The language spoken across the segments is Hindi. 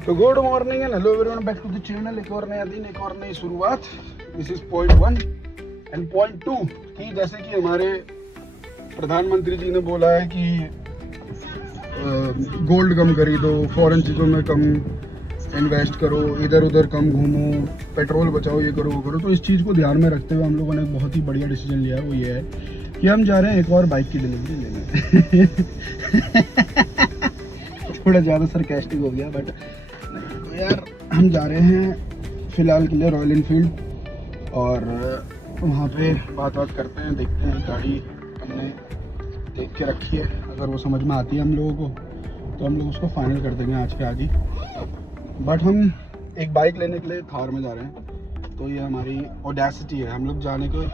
तो good morning and hello everyone, back to the channel. एक और नया दिन, एक और नई शुरुआत। This is point 1 and point 2 कि जैसे कि हमारे प्रधानमंत्री जी ने बोला है कि गोल्ड कम खरीदो, फॉरेन चीज़ों में कम इन्वेस्ट करो, इधर उधर कम घूमो, पेट्रोल बचाओ, ये करो वो करो। तो इस चीज़ को ध्यान में रखते हुए हम लोगों ने एक बहुत ही बढ़िया डिसीजन लिया है। वो ये है कि हम जा रहे हैं एक और बाइक की डिलीवरी लेने। थोड़ा ज़्यादा सरकास्टिक हो गया, बट तो यार हम जा रहे हैं फ़िलहाल के लिए रॉयल इनफील्ड, और वहाँ पे बात करते हैं, देखते हैं। गाड़ी हमने देख के रखी है, अगर वो समझ में आती है हम लोगों को तो हम लोग उसको फाइनल कर देंगे आज के आगे। बट हम एक बाइक लेने के लिए थार में जा रहे हैं, तो ये हमारी ऑडेसिटी है। हम लोग जाने के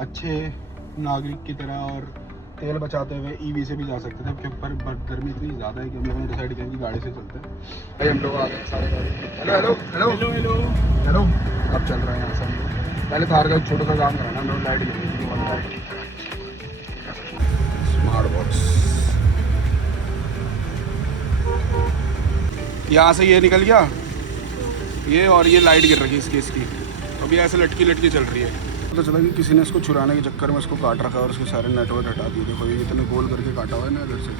अच्छे नागरिक की तरह और तेल बचाते हुए ईवी से भी जा सकते थे, पर गर्मी इतनी ज़्यादा है कि हम लोगों ने डिसाइड किया कि गाड़ी से चलते हैं। भाई हम लोग आ गए सारे गाड़ी। Hello hello hello hello hello hello अब चल रहे हैं यहाँ से। पहले थार का एक छोटा सा काम कराना, हम लोग लाइट लेंगे, स्मार्ट बॉक्स। यहाँ से ये निकल गया ये, और ये लाइट गिर रही है इसकी अभी ऐसे लटकी लटकी चल रही है। पता चला कि किसी ने इसको छुड़ाने के चक्कर में इसको काट रखा है और उसके सारे नेटवर्क हटा दिए। देखो ये इतने गोल करके काटा हुआ है ना इधर से,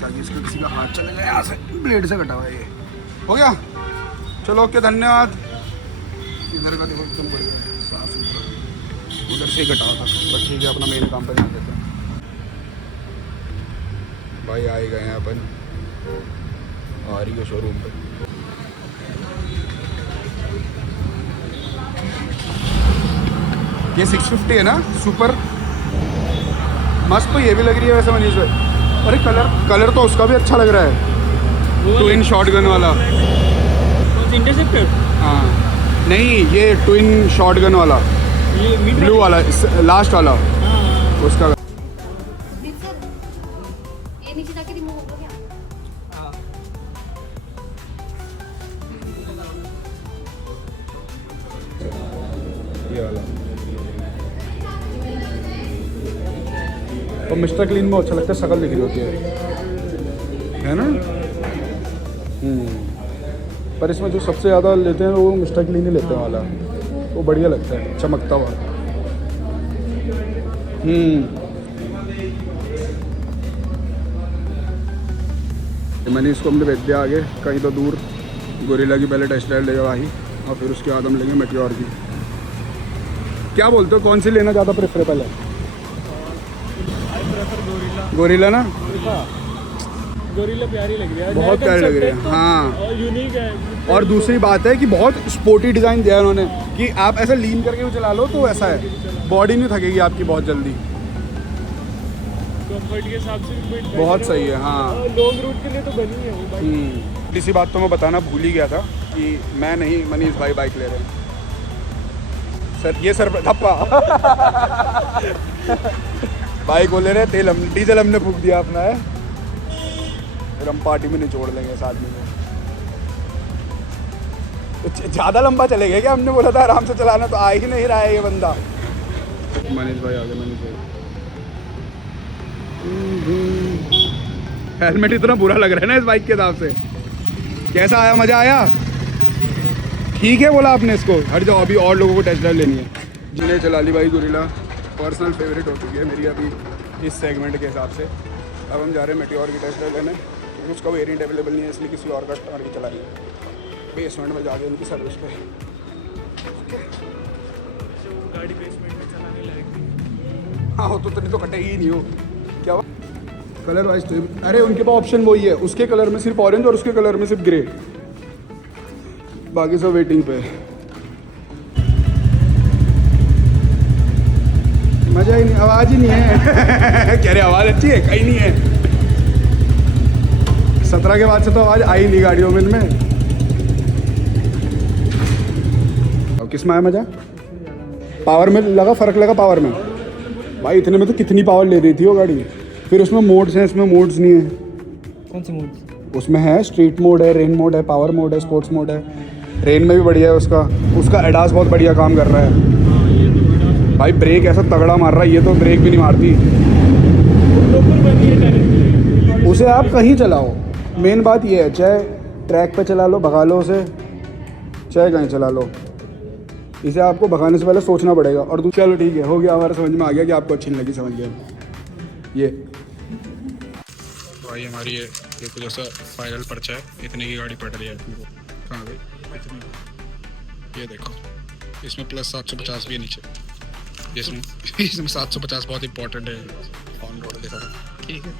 ताकि इसका किसी का हाथ चले जाए। यहाँ से ब्लेड से कटा हुआ है। ये हो गया, चलो ओके, धन्यवाद। इधर का देखो एकदम बढ़िया है, साफ सुथरा, उधर से ही कटा हुआ था। बस ठीक है, अपना मेन काम पर ध्यान देते हैं। भाई आए गए हैं अपन आ रही है शोरूम पर। ये 650 है ना, सुपर मस्त। तो ये भी लग रही है वैसे मनीष भाई। अरे कलर तो उसका भी अच्छा लग रहा है, ट्विन शॉटगन वाला। इंटरसेप्टर? हाँ नहीं, ये ट्विन शॉटगन वाला, ये ब्लू वाला, लास्ट वाला। उसका ये नीचे जाके रिमूव हो गया। ये वाला तो मिस्टर क्लीन में अच्छा लगता है, शक्ल दिख रही होती है ना। पर इसमें जो सबसे ज़्यादा लेते हैं वो मिस्टर क्लीन ही लेते हैं वाला, वो बढ़िया लगता है, चमकता हुआ। मैंने इसको हमने भेज दिया आगे कहीं तो दूर। गोरिल्ला की पहले टेस्ट ड्राइव लेगा भाई, और फिर उसके बाद हम लेंगे मेटियोर की। क्या बोलते हो, कौन सी लेना ज़्यादा प्रेफरेबल है? गोरिल्ला ना, गोरिल्ला प्यारी लग रही है, बहुत प्यारी लग रही है। हाँ, और यूनिक है। और दूसरी बात है कि बहुत स्पोर्टी डिज़ाइन दिया है उन्होंने, कि आप ऐसा लीन करके भी चला लो तो ऐसा है, बॉडी नहीं थकेगी आपकी बहुत जल्दी। कंफर्ट के हिसाब से भी बहुत सही है। हाँ, लॉन्ग रूट के लिए तो बनी है वो बाइक। इसी बात तो मैं बताना भूल ही गया था कि मैं नहीं, मनीष भाई बाइक ले रहे हैं। सर ये सर धप्पा बाइक वो ले रहे हैं, तेल हम, डीजल हमने फूक दिया अपना है, फिर हम पार्टी में निचोड़ लेंगे साथ में। तो ज़्यादा लंबा चलेगा क्या? हमने बोला था आराम से चलाना, तो आ ही नहीं रहा है ये बंदा। मनीष भाई आ गए, मनीष भाई। हेलमेट इतना बुरा लग रहा है ना इस बाइक के हिसाब से। कैसा आया, मज़ा आया? ठीक है बोला आपने इसको, हट जाओ, अभी और लोगों को टेस्ट ड्राइव लेनी है। जिन्हें चला ली भाई गोरिल्ला, पर्सनल फेवरेट हो चुकी है मेरी अभी इस सेगमेंट के हिसाब से। अब हम जा रहे हैं मेटियोर की टेस्ट ड्राइव लेने, क्योंकि उसका वेरिएंट अवेलेबल नहीं है, इसलिए किसी और कस्टमर की चला रही है बेसमेंट में जाके उनकी सर्विस पे। गाड़ी बेसमेंट में चलाने लायक। हाँ, हो तो इतनी तो कटेगी ही नहीं हो। क्या हुआ? कलर वाइज तो अरे उनके पास ऑप्शन वही है, उसके कलर में सिर्फ ऑरेंज और उसके कलर में सिर्फ ग्रे, बाकी सब वेटिंग पे। मज़ा ही नहीं, आवाज़ ही नहीं है। कह रहे आवाज़ अच्छी है, कहीं नहीं है। 17 के बाद से तो आवाज़ आई नहीं गाड़ियों में इनमें। और किस में आया मज़ा? पावर में लगा, फ़र्क लगा पावर में। भाई इतने में तो कितनी पावर ले रही थी वो गाड़ी। फिर उसमें मोड्स हैं, इसमें मोड्स नहीं है। कौन सी मोड? उसमें है स्ट्रीट मोड है, रेन मोड है, पावर मोड है, स्पोर्ट्स मोड है। रेन में भी बढ़िया है उसका एडास बहुत बढ़िया काम कर रहा है भाई। ब्रेक ऐसा तगड़ा मार रहा है, ये तो ब्रेक भी नहीं मारती। उसे आप कहीं चलाओ, मेन बात ये है, चाहे ट्रैक पे चला लो, भगा लो उसे, चाहे कहीं चला लो, इसे आपको भगाने से पहले सोचना पड़ेगा। और चलो ठीक है, हो गया, हमारा समझ में आ गया कि आपको अच्छी नहीं लगी, समझ गया। ये भाई हमारी ये कुछ ऐसा फाइनल पर्चा है, इतने की गाड़ी पड़ रही है अपने को। कहाँ गई इतनी? ये देखो, इसमें प्लस 750 भी है नीचे, इसमें 750 बहुत इंपॉर्टेंट है ऑन रोड देखा। ठीक है,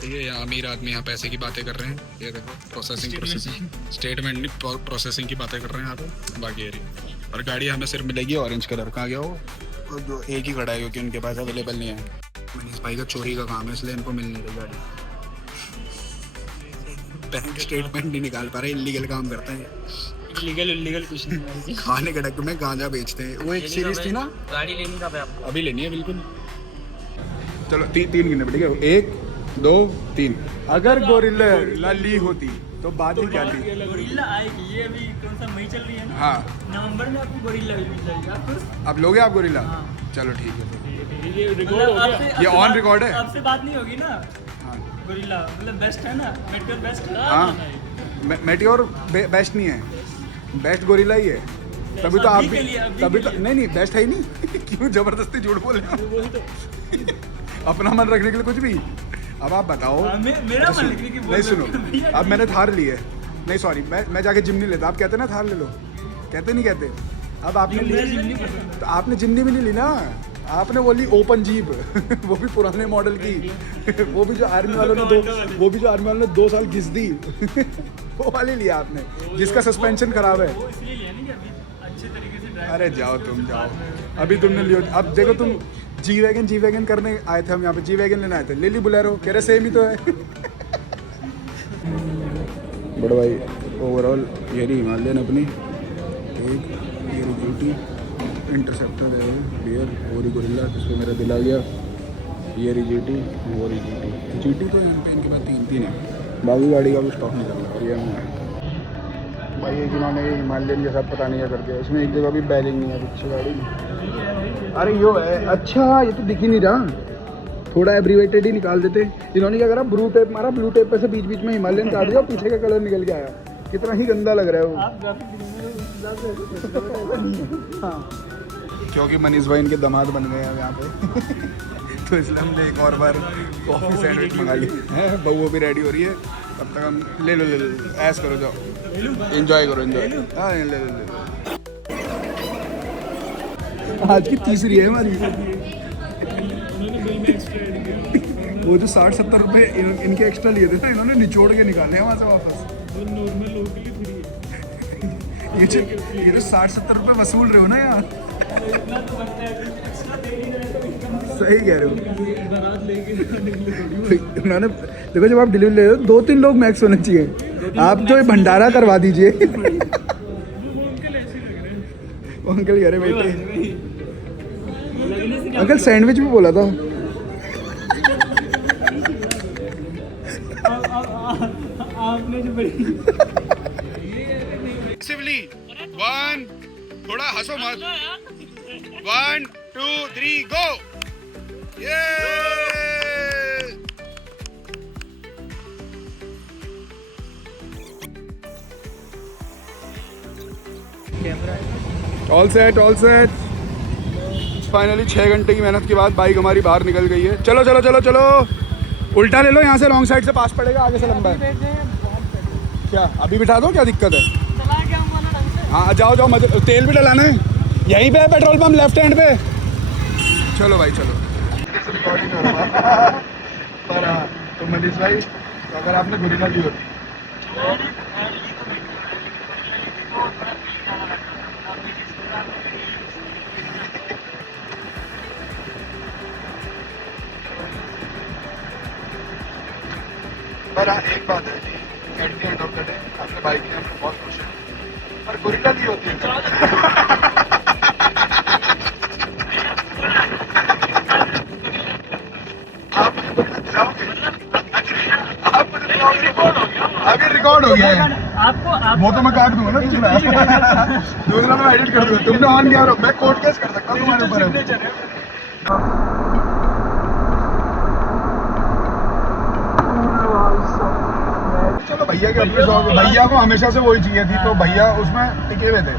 ठीक है। यहाँ अमीर आदमी यहाँ पैसे की बातें कर रहे हैं, ये देखो प्रोसेसिंग स्टेटमेंट नहीं, प्रोसेसिंग की बातें कर रहे हैं यहाँ पे। बाकी ये रही, और गाड़ी हमें सिर्फ मिलेगी ऑरेंज कलर। कहाँ गया वो? और जो एक ही खड़ा है क्योंकि उनके पास अवेलेबल नहीं है। मनीष भाई का चोरी का काम है, इसलिए इनको मिल नहीं रही गाड़ी। बैंक स्टेटमेंट नहीं निकाल पा रहे, इलीगल काम करते हैं। इलीगल कुछ नहीं। खाने के डक में गांजा बेचते हैं। वो एक सीरीज थी ना, गाड़ी लेनी था आपको, अभी लेनी है बिल्कुल। चलो तीन गिनने पे, ठीक है? 1 2 3। अगर गोरिल्ला ली होती तो बात ही क्या थी? गोरिल्ला आएगी, ये अभी कौन सा मई चल रही है ना? हाँ, नवंबर में आपको गोरिल्ला भी मिल जाएगी। आप अब लोगे आप गोरिल्ला? चलो ठीक है, ये रिकॉर्ड हो गया, ये ऑन रिकॉर्ड है। आपसे बात नहीं होगी ना? हाँ, गोरिल्ला मतलब बेस्ट है ना, मेट्योर बेस्ट है। हाँ, मेट्योर बेस्ट नहीं है, बेस्ट गोरिल्ला ही है। तभी तो आप भी, तभी तो नहीं बेस्ट है ही नहीं। क्यों जबरदस्ती झूठ बोल रहे हो? अपना मन रखने के लिए कुछ भी। अब आप बताओ। मेरा मन रखने की नहीं सुनो, अब मैंने थार ली है, नहीं सॉरी, मैं जाके जिम्नी लेता। आप कहते ना थार ले लो, कहते नहीं कहते? अब आपने ली तो आपने जिम्नी भी नहीं ली ना, आपने वो ली ओपन जीप। वो भी पुराने मॉडल की। वो भी जो आर्मी वालों ने 2 साल घिस दी। वो वाली लिया आपने, जिसका सस्पेंशन खराब है। अरे जाओ तुम जाओ, अभी तुमने लियो। अब देखो तुम जी वैगन करने आए थे, हम यहाँ पे जी वैगन लेने आए थे, ले ली बुलेरो, कह रहे सेम ही तो है। बड़े भाई ओवरऑल ये रही हिमालयन अपनी, एक ये GT इंटरसेप्टर है, बियर, और गोरिल्ला जिसको मेरा दिल आ गया, ये रही GT, वो रही GT तो यहाँ पे इनके पास 3 है, बाकी गाड़ी का भी स्टॉक निकल रहा है। ये भाई एक इन्होंने हिमालयन के साथ पता नहीं क्या कर दिया, इसमें एक जगह भी बैरिंग नहीं है पीछे गाड़ी में। अरे यो है, अच्छा ये तो दिख ही नहीं रहा, थोड़ा एब्रीवेटेड ही निकाल देते। इन्होंने क्या करा, ब्लू टेप मारा, ब्लू टेप पे से बीच बीच में हिमालयन काट दिया, पीछे का कलर निकल के आया। कितना ही गंदा लग रहा है वो। हाँ, क्योंकि मनीष भाई इनके दामाद बन गए हैं यहाँ पे। तो इसलिए हमने एक और बार कॉफ़ी सैंडविच मंगा ली है। बहू भी रेडी हो रही है, तब तक हम ले लो ऐश करो, जाओ एंजॉय करो, एंजॉय। हाँ ले लो। आज की तीसरी है हमारी। वो जो 60-70 रुपए इनके एक्स्ट्रा लिए थे ना, इन्होंने निचोड़ के निकाले हैं वहाँ से वापस। ये जो 60-70 रुपए वसूल रहे हो ना यार, सही कह रहे हो। उन्होंने देखो, जब आप डिलीवरी ले रहे हो 2-3 लोग मैक्स होने चाहिए। आप जो भंडारा करवा दीजिए। अंकल कह रहे बेटे, अंकल सैंडविच भी बोला था। आपने जो बड़ी 1 थोड़ा हंसो मत, 1 2 3 गो। ये ऑल सेट फाइनली 6 घंटे की मेहनत के बाद बाइक हमारी बाहर निकल गई है। चलो चलो चलो चलो, उल्टा ले लो, यहाँ से रॉन्ग साइड से पास पड़ेगा, आगे से लंबा है। क्या अभी बिठा दो, क्या दिक्कत है? हाँ जाओ जाओ, तेल भी डलाना है, यहीं पे है पेट्रोल पंप लेफ्ट हैंड पे। चलो भाई चलो। पर तो मनीष भाई, तो अगर आपने गोरिल्ला ली होती पर एक बात है जी, at the end of the day आपने बाइक की हमने बहुत खुश है, पर गोरिल्ला ली होती है। आप अभी रिकॉर्ड हो गया है आपको वो तो मैं काट दूंगा ना दूसरा मैं एडिट कर दूंगा। तुमने ऑन किया, मैं कोर्ट केस कर सकता हूँ तुम्हारे ऊपर। चलो भाई भैया के अपने शौक, भैया को हमेशा से वही चाहिए थी, तो भैया उसमें टिके हुए थे।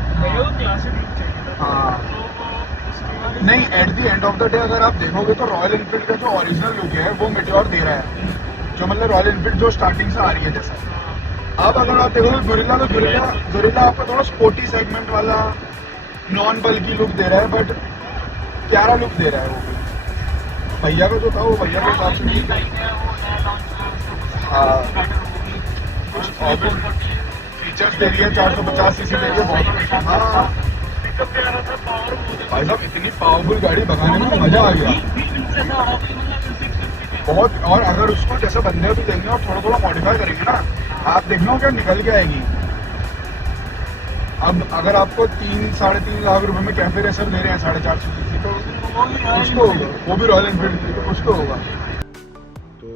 हाँ नहीं, eight the end of the day अगर आप देखोगे तो रॉयल एनफील्ड का जो ओरिजिनल लुक है वो मेटेओर दे रहा है, जो मतलब रॉयल एनफील्ड जो स्टार्टिंग से आ रही है जैसा। अब अगर आप देखोगे गोरिल्ला, तो गोरिल्ला आपको थोड़ा स्पोर्टी सेगमेंट वाला नॉन बल्की लुक दे रहा है, बट प्यारा लुक दे रहा है वो भी। भैया का जो था वो भैया के हिसाब से ठीक है। हाँ कुछ और फीचर्स दे रही है, 450 सीसी दे रही है, बहुत। हाँ भाई साहब इतनी पावरफुल गाड़ी भगाने में मजा आ गया बहुत। और अगर उसको जैसे बंदे भी देंगे और थोड़ा थोड़ा मॉडिफाई करेंगे ना, आप देखना क्या निकल के आएगी। अब अगर आपको 3-3.5 लाख रुपए में कैफे रेसर दे रहे हैं 450 सीसी, तो कुछ तो होगा, वो भी रॉयल एनफील्ड की, तो कुछ तो होगा। तो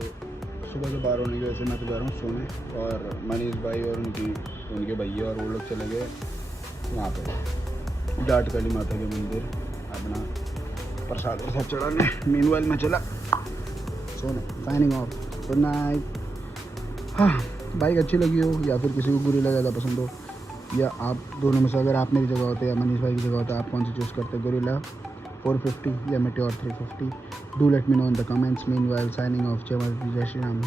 सुबह से 12 होने की वजह से मैं तो जा रहा हूँ सोने, और मनीष भाई और उनके भैया और वो लोग चले गए वहाँ पे डाट काली माता के मंदिर अपना प्रसाद सब चढ़ाने। मीनवाइल में चला सोने। Signing off, good night. हाँ बाइक अच्छी लगी हो या फिर किसी को गोरिल्ला ज़्यादा पसंद हो, या आप दोनों में से अगर आप मेरी जगह होते या मनीष भाई की जगह होते, आप कौन सी चूज़ करते, गोरिल्ला 450 या Meteor 350? Do let me know in the comments. Meanwhile signing off. जय माता दी, जय श्री राम।